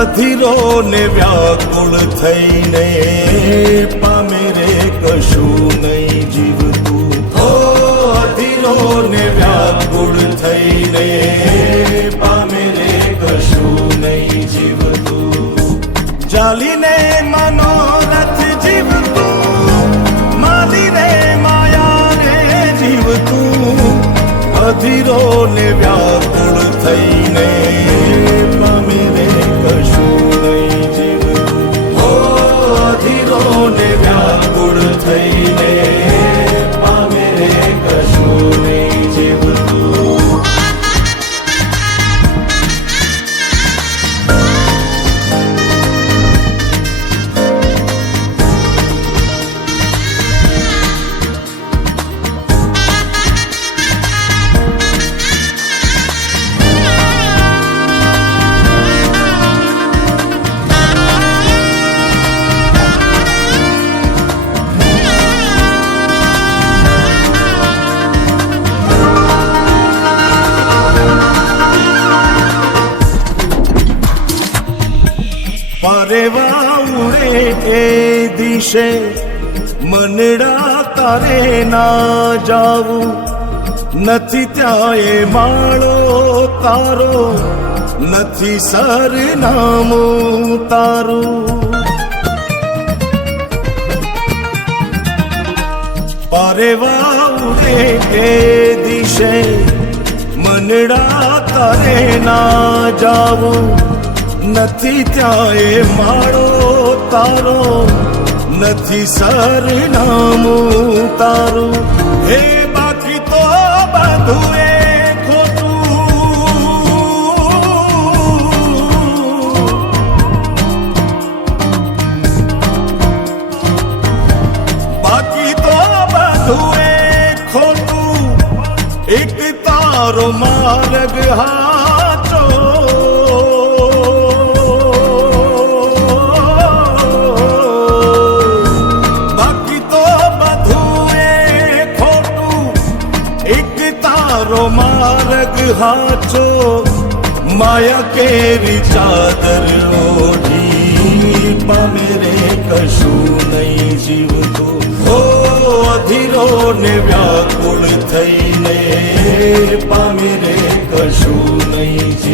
અધીરો ને વ્યાકુળ થઈને પામે રે કશું નહીં જીવતું. હો અધીરો ને વ્યાકુળ થઈને પામે રે કશું નહીં જીવતું. ચાલીને મનોરથ જીવતું, માલીને માયા રે જીવતું. અધીરો ને વ્યાકુળ થઈને પામે રે કશું નહીં જીવતું. હો અધીરો ને વ્યાકુળ થઈને પામે રે કશું નહીં જીવતું. પરેવા ઉડે એ દિશે મનડા તારે ના જાવું. નથી ત્યાં એ માળો તારો, નથી સરનામું તારું. પરેવા ઉડે એ દિશે મનડા તારે ના જાવું. નથી ત્યાં એ માળો તારો, નથી સરનામું તારું. હે બાકી તો બધું એ ખોટું. બાકી તો બધું એ ખોટું. એક તારો માર્ગ હાચો. માર્ગ હાચો. માયા કેરી ચાદર ઓઢી પામે રે કશું નહીં જીવતું. હો અધીરો ને વ્યાકુળ થઈને પામે રે કશું નહીં.